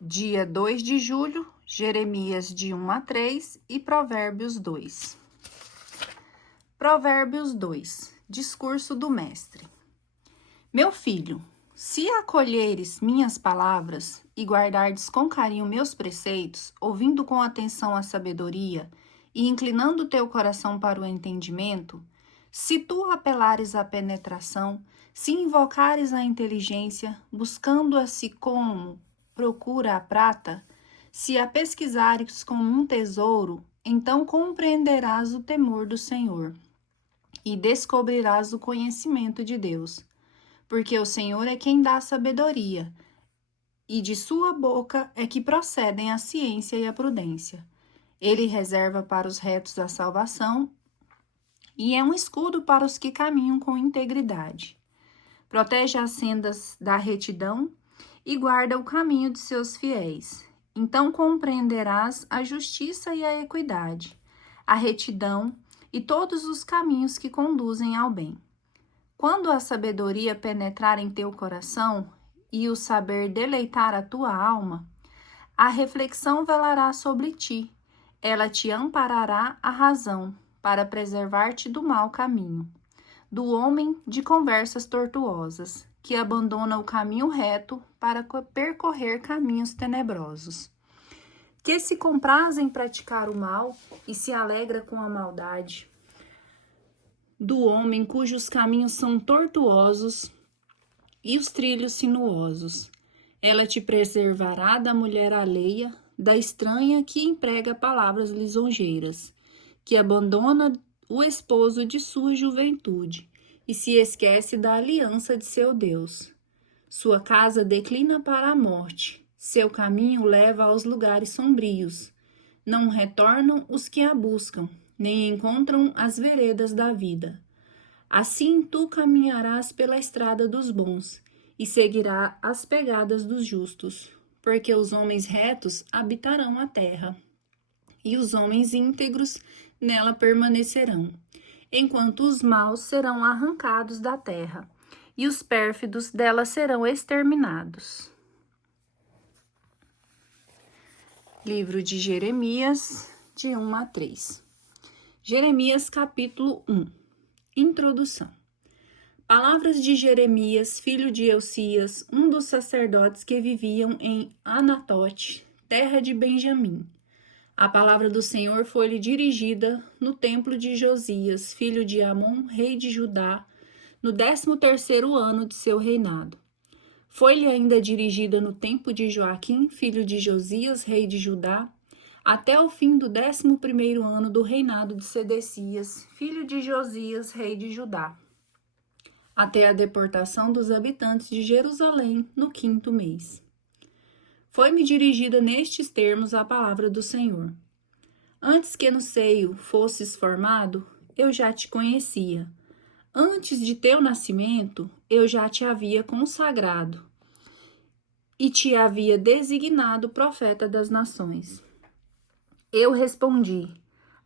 dia 2 de julho, Jeremias de 1 a 3 e Provérbios 2. Provérbios 2, discurso do mestre. Meu filho, se acolheres minhas palavras e guardardes com carinho meus preceitos, ouvindo com atenção a sabedoria e inclinando teu coração para o entendimento, se tu apelares à penetração, se invocares a inteligência, buscando-a-se como procura a prata, se a pesquisares como um tesouro, então compreenderás o temor do Senhor e descobrirás o conhecimento de Deus. Porque o Senhor é quem dá sabedoria, e de sua boca é que procedem a ciência e a prudência. Ele reserva para os retos a salvação, e é um escudo para os que caminham com integridade. Protege as sendas da retidão e guarda o caminho de seus fiéis. Então compreenderás a justiça e a equidade, a retidão e todos os caminhos que conduzem ao bem. Quando a sabedoria penetrar em teu coração e o saber deleitar a tua alma, a reflexão velará sobre ti. Ela te amparará a razão para preservar-te do mau caminho, do homem de conversas tortuosas, que abandona o caminho reto para percorrer caminhos tenebrosos, que se compraz em praticar o mal e se alegra com a maldade, do homem cujos caminhos são tortuosos e os trilhos sinuosos. Ela te preservará da mulher alheia, da estranha que emprega palavras lisonjeiras, que abandona o esposo de sua juventude e se esquece da aliança de seu Deus. Sua casa declina para a morte, seu caminho leva aos lugares sombrios. Não retornam os que a buscam, nem encontram as veredas da vida. Assim tu caminharás pela estrada dos bons e seguirá as pegadas dos justos, porque os homens retos habitarão a terra, e os homens íntegros nela permanecerão, enquanto os maus serão arrancados da terra, e os pérfidos dela serão exterminados. Livro de Jeremias, de 1 a 3. Jeremias, capítulo 1. Introdução. Palavras de Jeremias, filho de Elcias, um dos sacerdotes que viviam em Anatote, terra de Benjamim. A palavra do Senhor foi-lhe dirigida no templo de Josias, filho de Amon, rei de Judá, no 13º ano de seu reinado. Foi-lhe ainda dirigida no tempo de Joaquim, filho de Josias, rei de Judá, até o fim do 11º ano do reinado de Sedecias, filho de Josias, rei de Judá, até a deportação dos habitantes de Jerusalém no 5º mês. Foi-me dirigida nestes termos a palavra do Senhor. Antes que no seio fosses formado, eu já te conhecia. Antes de teu nascimento, eu já te havia consagrado e te havia designado profeta das nações. Eu respondi: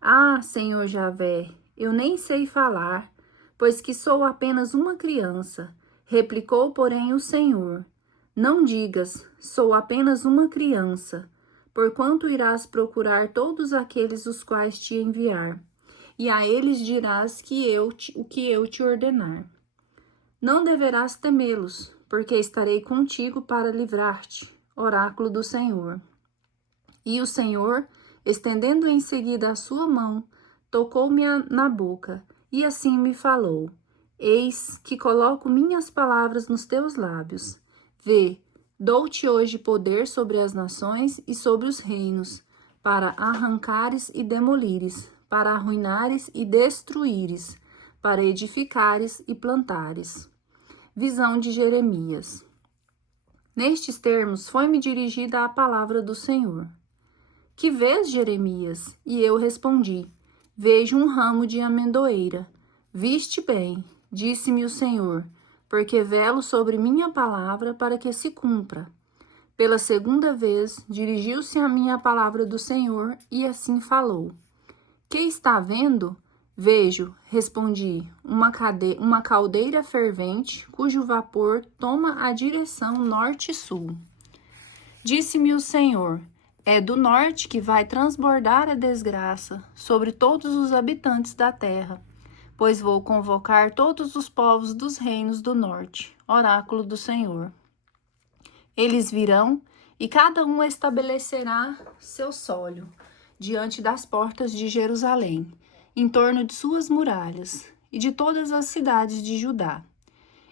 Ah, Senhor Javé, eu nem sei falar, pois que sou apenas uma criança. Replicou, porém, o Senhor: Não digas, sou apenas uma criança, porquanto irás procurar todos aqueles os quais te enviar, e a eles dirás o que eu te ordenar. Não deverás temê-los, porque estarei contigo para livrar-te, oráculo do Senhor. E o Senhor, estendendo em seguida a sua mão, tocou-me na boca, e assim me falou: Eis que coloco minhas palavras nos teus lábios. Vê, dou-te hoje poder sobre as nações e sobre os reinos, para arrancares e demolires, para arruinares e destruíres, para edificares e plantares. Visão de Jeremias. Nestes termos foi-me dirigida a palavra do Senhor. Que vês, Jeremias? E eu respondi: Vejo um ramo de amendoeira. Viste bem, disse-me o Senhor, porque velo sobre minha palavra para que se cumpra. Pela segunda vez, dirigiu-se a mim a palavra do Senhor e assim falou: Que está vendo? Vejo, respondi, uma caldeira fervente, cujo vapor toma a direção norte-sul. Disse-me o Senhor: é do norte que vai transbordar a desgraça sobre todos os habitantes da terra, pois vou convocar todos os povos dos reinos do norte. Oráculo do Senhor. Eles virão e cada um estabelecerá seu sólio diante das portas de Jerusalém, em torno de suas muralhas e de todas as cidades de Judá.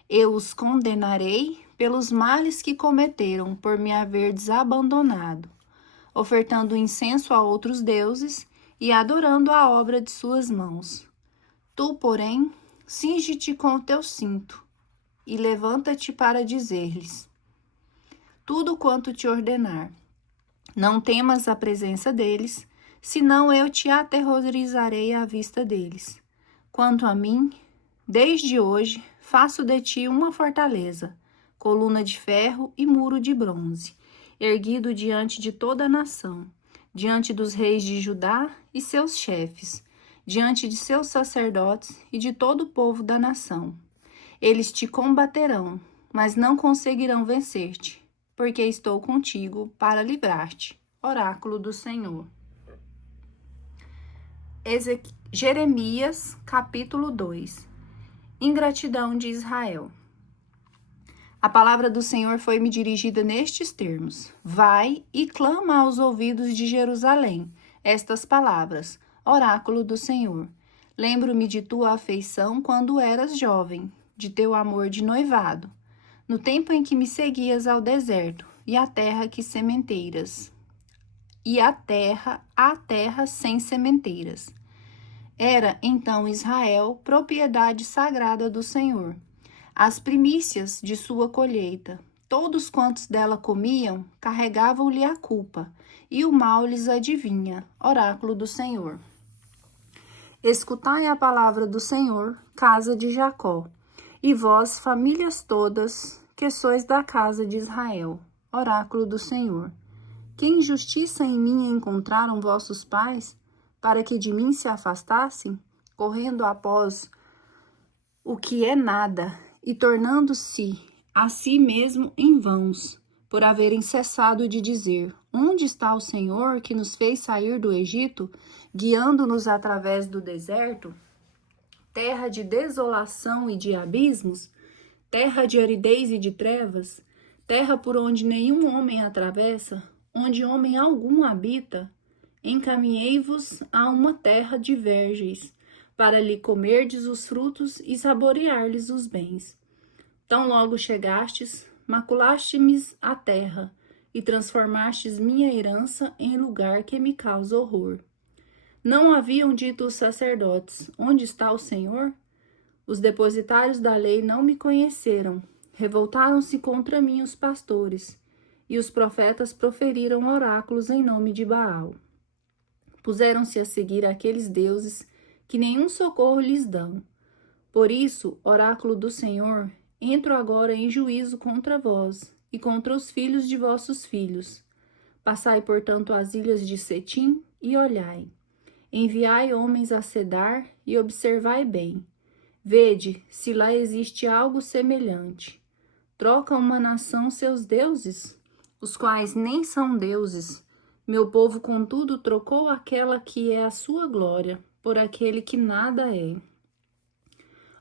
Eu os condenarei pelos males que cometeram por me haver desabandonado, ofertando incenso a outros deuses e adorando a obra de suas mãos. Tu, porém, cinge-te com o teu cinto e levanta-te para dizer-lhes tudo quanto te ordenar. Não temas a presença deles, senão eu te aterrorizarei à vista deles. Quanto a mim, desde hoje faço de ti uma fortaleza, coluna de ferro e muro de bronze, erguido diante de toda a nação, diante dos reis de Judá e seus chefes, diante de seus sacerdotes e de todo o povo da nação. Eles te combaterão, mas não conseguirão vencer-te, porque estou contigo para livrar-te. Oráculo do Senhor. Jeremias, capítulo 2. Ingratidão de Israel. A palavra do Senhor foi-me dirigida nestes termos: vai e clama aos ouvidos de Jerusalém estas palavras, oráculo do Senhor. Lembro-me de tua afeição quando eras jovem, de teu amor de noivado, no tempo em que me seguias ao deserto, e a terra sem sementeiras. Era então Israel propriedade sagrada do Senhor, as primícias de sua colheita. Todos quantos dela comiam carregavam-lhe a culpa, e o mal lhes adivinha. Oráculo do Senhor. Escutai a palavra do Senhor, casa de Jacó, e vós, famílias todas, que sois da casa de Israel. Oráculo do Senhor. Que injustiça em mim encontraram vossos pais, para que de mim se afastassem, correndo após o que é nada, e tornando-se a si mesmo em vãos, por haverem cessado de dizer: onde está o Senhor que nos fez sair do Egito, guiando-nos através do deserto, terra de desolação e de abismos, terra de aridez e de trevas, terra por onde nenhum homem atravessa, onde homem algum habita? Encaminhei-vos a uma terra de vergens, para lhe comerdes os frutos e saborear-lhes os bens. Tão logo chegastes, maculaste-me a terra, e transformastes minha herança em lugar que me causa horror. Não haviam dito os sacerdotes: onde está o Senhor? Os depositários da lei não me conheceram. Revoltaram-se contra mim os pastores, e os profetas proferiram oráculos em nome de Baal. Puseram-se a seguir aqueles deuses que nenhum socorro lhes dão. Por isso, oráculo do Senhor, entro agora em juízo contra vós e contra os filhos de vossos filhos. Passai, portanto, as ilhas de Setim e olhai. Enviai homens a Cedar e observai bem. Vede se lá existe algo semelhante. Troca uma nação seus deuses, os quais nem são deuses. Meu povo, contudo, trocou aquela que é a sua glória por aquele que nada é.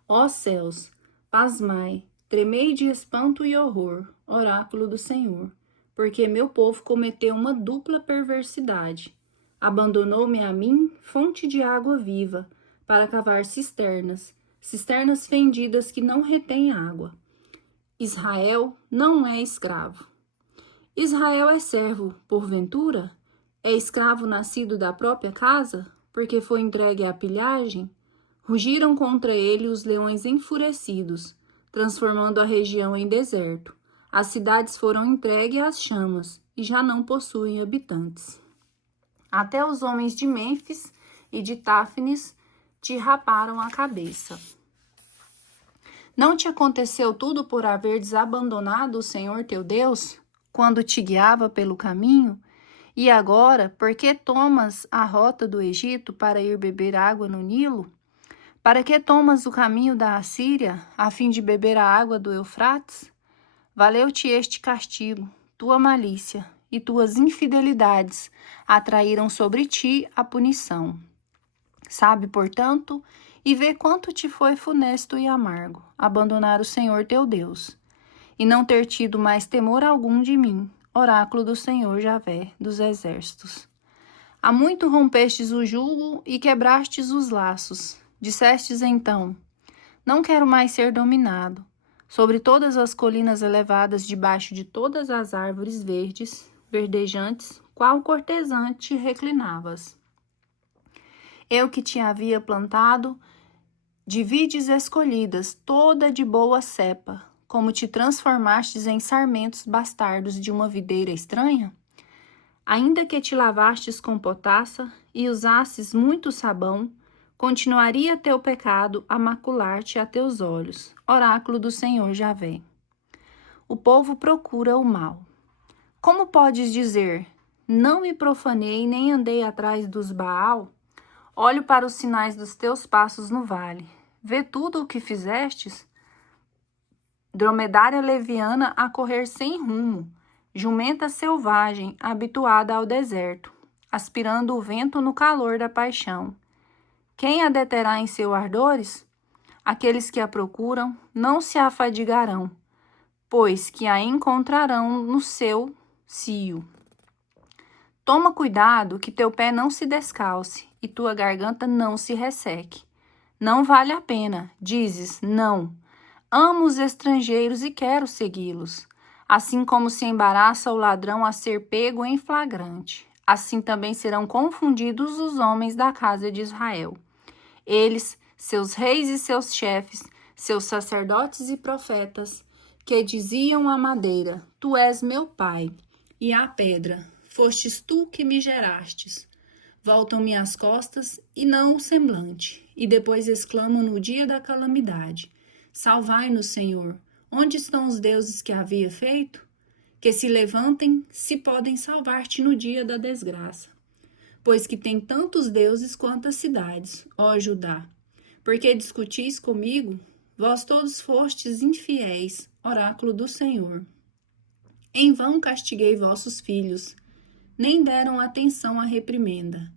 Ó céus, pasmai, tremei de espanto e horror, oráculo do Senhor, porque meu povo cometeu uma dupla perversidade. Abandonou-me a mim, fonte de água viva, para cavar cisternas fendidas que não retêm água. Israel não é escravo. Israel é servo, porventura? É escravo nascido da própria casa, porque foi entregue à pilhagem? Rugiram contra ele os leões enfurecidos, transformando a região em deserto. As cidades foram entregues às chamas e já não possuem habitantes. Até os homens de Mênfis e de Táfnis te raparam a cabeça. Não te aconteceu tudo por haver desabandonado o Senhor teu Deus, quando te guiava pelo caminho? E agora, por que tomas a rota do Egito para ir beber água no Nilo? Para que tomas o caminho da Assíria, a fim de beber a água do Eufrates? Valeu-te este castigo, tua malícia, e tuas infidelidades atraíram sobre ti a punição. Sabe, portanto, e vê quanto te foi funesto e amargo abandonar o Senhor teu Deus, e não ter tido mais temor algum de mim, oráculo do Senhor Javé dos exércitos. Há muito rompestes o jugo e quebrastes os laços. Dissestes então, não quero mais ser dominado. Sobre todas as colinas elevadas, debaixo de todas as árvores verdejantes, qual cortesã te reclinavas. Eu que te havia plantado, de vides escolhidas, toda de boa cepa, como te transformastes em sarmentos bastardos de uma videira estranha? Ainda que te lavastes com potassa e usasses muito sabão, continuaria teu pecado a macular-te a teus olhos, oráculo do Senhor Javé. O povo procura o mal. Como podes dizer, não me profanei nem andei atrás dos Baal? Olho para os sinais dos teus passos no vale. Vê tudo o que fizestes? Dromedária leviana a correr sem rumo, jumenta selvagem habituada ao deserto, aspirando o vento no calor da paixão. Quem a deterá em seus ardores? Aqueles que a procuram não se afadigarão, pois que a encontrarão no seu cio. Toma cuidado que teu pé não se descalce e tua garganta não se resseque. Não vale a pena, dizes, não. Amo os estrangeiros e quero segui-los. Assim como se embaraça o ladrão a ser pego em flagrante, assim também serão confundidos os homens da casa de Israel. Eles, seus reis e seus chefes, seus sacerdotes e profetas, que diziam à madeira, tu és meu pai, e à pedra, fostes tu que me gerastes. Voltam-me as costas e não o semblante, e depois exclamam no dia da calamidade, salvai-nos, Senhor, onde estão os deuses que havia feito? Que se levantem, se podem salvar-te no dia da desgraça. Pois que tem tantos deuses quantas cidades, ó Judá. Porque discutis comigo? Vós todos fostes infiéis, oráculo do Senhor. Em vão castiguei vossos filhos, nem deram atenção à reprimenda.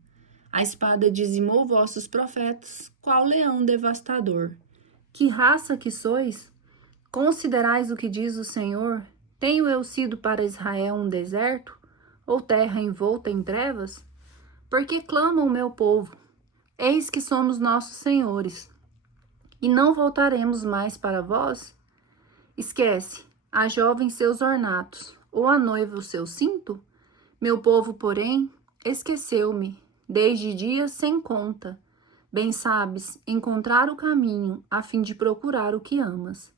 A espada dizimou vossos profetas, qual leão devastador. Que raça que sois? Considerais o que diz o Senhor? Tenho eu sido para Israel um deserto, ou terra envolta em trevas? Porque clama o meu povo, eis que somos nossos senhores, e não voltaremos mais para vós? Esquece, a jovem seus ornatos, ou a noiva o seu cinto? Meu povo, porém, esqueceu-me, desde dias sem conta. Bem sabes, encontrar o caminho, a fim de procurar o que amas.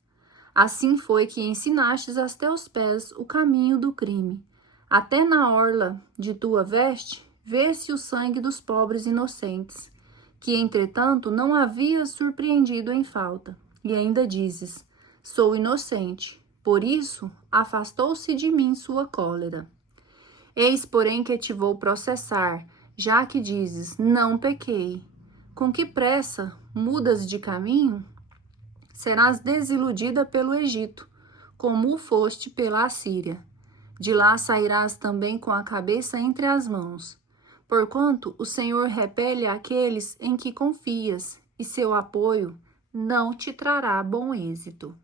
Assim foi que ensinastes aos teus pés o caminho do crime. Até na orla de tua veste, vê-se o sangue dos pobres inocentes, que, entretanto, não havias surpreendido em falta. E ainda dizes, sou inocente, por isso afastou-se de mim sua cólera. Eis, porém, que te vou processar, já que dizes, não pequei. Com que pressa mudas de caminho? Serás desiludida pelo Egito, como o foste pela Assíria. De lá sairás também com a cabeça entre as mãos, porquanto o Senhor repele aqueles em que confias, e seu apoio não te trará bom êxito.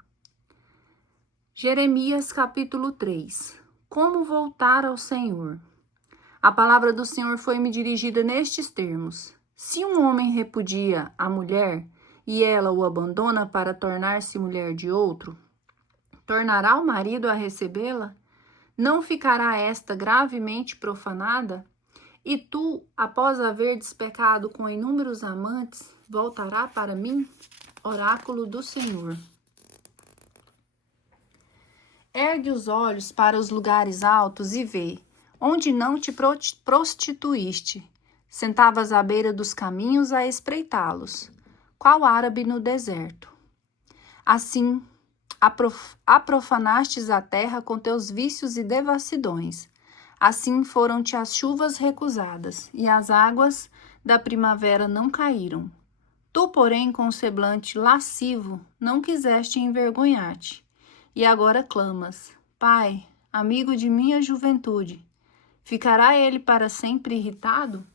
Jeremias capítulo 3. Como voltar ao Senhor? A palavra do Senhor foi-me dirigida nestes termos. Se um homem repudia a mulher, e ela o abandona para tornar-se mulher de outro, tornará o marido a recebê-la? Não ficará esta gravemente profanada? E tu, após haver despecado com inúmeros amantes, voltará para mim? Oráculo do Senhor. Ergue os olhos para os lugares altos e vê, onde não te prostituíste. Sentavas à beira dos caminhos a espreitá-los, qual árabe no deserto. Assim, aprofanastes a terra com teus vícios e devassidões. Assim foram-te as chuvas recusadas, e as águas da primavera não caíram. Tu, porém, com semblante lascivo, não quiseste envergonhar-te. E agora clamas, Pai, amigo de minha juventude, Ficará ele para sempre irritado?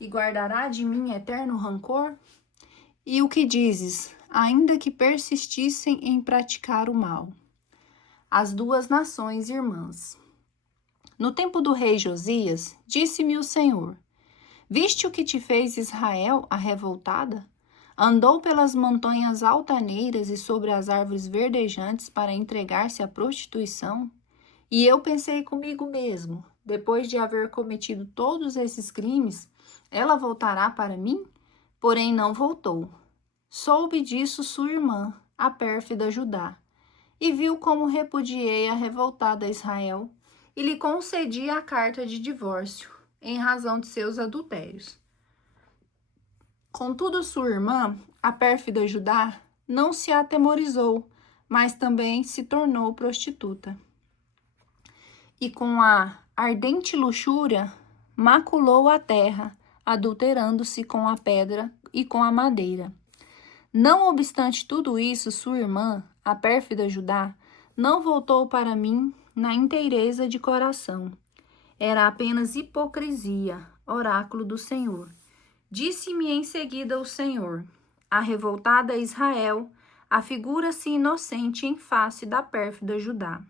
E guardará de mim eterno rancor? E o que dizes, ainda que persistissem em praticar o mal? As duas nações irmãs. No tempo do rei Josias, disse-me o Senhor: Viste o que te fez Israel, a revoltada? Andou pelas montanhas altaneiras e sobre as árvores verdejantes para entregar-se à prostituição? E eu pensei comigo mesmo, depois de haver cometido todos esses crimes, ela voltará para mim? Porém não voltou. Soube disso sua irmã, a pérfida Judá, e viu como repudiei a revoltada Israel, e lhe concedi a carta de divórcio, em razão de seus adultérios. Contudo, sua irmã, a pérfida Judá, não se atemorizou, mas também se tornou prostituta. E com a ardente luxúria, maculou a terra, adulterando-se com a pedra e com a madeira. Não obstante tudo isso, sua irmã, a pérfida Judá, não voltou para mim na inteireza de coração. Era apenas hipocrisia, oráculo do Senhor. Disse-me em seguida o Senhor: a revoltada Israel afigura-se inocente em face da pérfida Judá.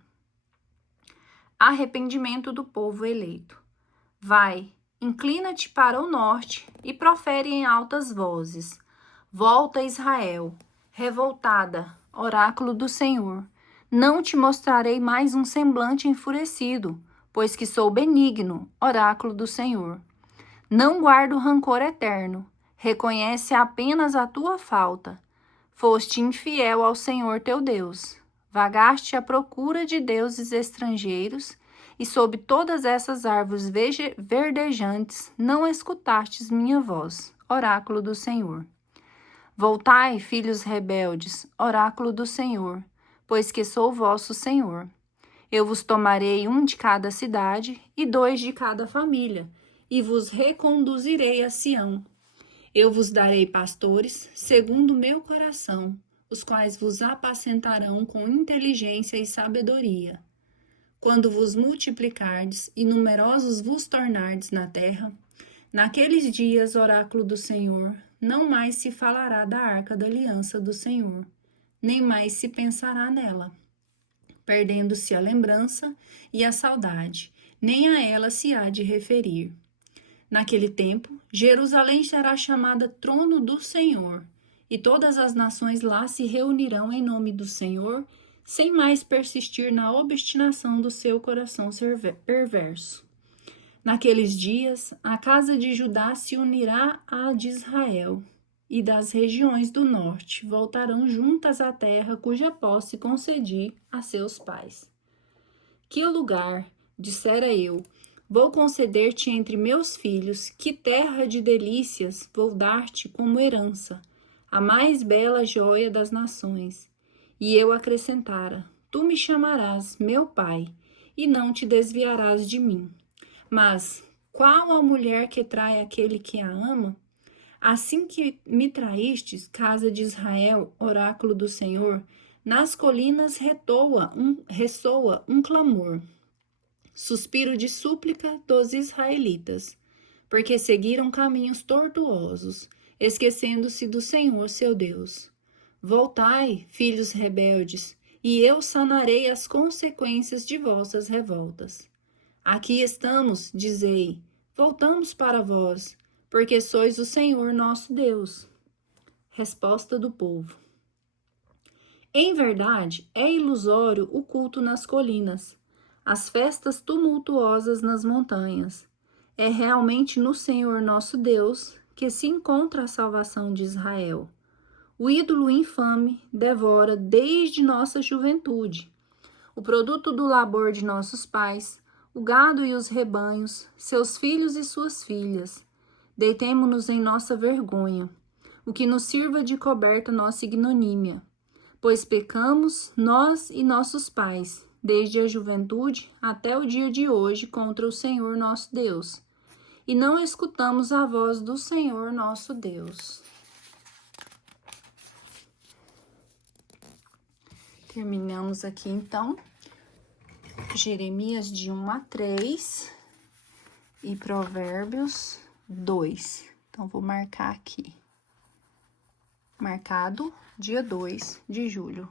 Arrependimento do povo eleito. Vai, inclina-te para o norte e profere em altas vozes. Volta, Israel, revoltada, oráculo do Senhor. Não te mostrarei mais um semblante enfurecido, pois que sou benigno, oráculo do Senhor. Não guardo rancor eterno, reconhece apenas a tua falta. Foste infiel ao Senhor teu Deus. Vagaste à procura de deuses estrangeiros, e sob todas essas árvores verdejantes não escutastes minha voz, oráculo do Senhor. Voltai, filhos rebeldes, oráculo do Senhor, pois que sou vosso Senhor. Eu vos tomarei um de cada cidade e 2 de cada família, e vos reconduzirei a Sião. Eu vos darei pastores segundo o meu coração, os quais vos apacentarão com inteligência e sabedoria. Quando vos multiplicardes e numerosos vos tornardes na terra, naqueles dias, oráculo do Senhor, não mais se falará da arca da aliança do Senhor, nem mais se pensará nela, perdendo-se a lembrança e a saudade, nem a ela se há de referir. Naquele tempo, Jerusalém será chamada trono do Senhor, e todas as nações lá se reunirão em nome do Senhor, sem mais persistir na obstinação do seu coração perverso. Naqueles dias, a casa de Judá se unirá à de Israel, e das regiões do norte voltarão juntas à terra cuja posse concedi a seus pais. Que lugar, dissera eu, vou conceder-te entre meus filhos, que terra de delícias vou dar-te como herança, a mais bela joia das nações. E eu acrescentara: tu me chamarás meu pai, e não te desviarás de mim. Mas qual a mulher que trai aquele que a ama? Assim que me traístes, casa de Israel, oráculo do Senhor, nas colinas ressoa um clamor, suspiro de súplica dos israelitas, porque seguiram caminhos tortuosos, esquecendo-se do Senhor seu Deus. Voltai, filhos rebeldes, e eu sanarei as consequências de vossas revoltas. Aqui estamos, dizei, voltamos para vós, porque sois o Senhor nosso Deus. Resposta do povo. Em verdade, é ilusório o culto nas colinas, as festas tumultuosas nas montanhas. É realmente no Senhor nosso Deus que se encontra a salvação de Israel. O ídolo infame devora desde nossa juventude o produto do labor de nossos pais, o gado e os rebanhos, seus filhos e suas filhas. Deitemo-nos em nossa vergonha, o que nos sirva de coberta nossa ignomínia, pois pecamos, nós e nossos pais, desde a juventude até o dia de hoje, contra o Senhor nosso Deus, e não escutamos a voz do Senhor nosso Deus. Terminamos aqui, então, Jeremias de 1 a 3. e Provérbios 2. Então, vou marcar aqui. Marcado dia 2 de julho.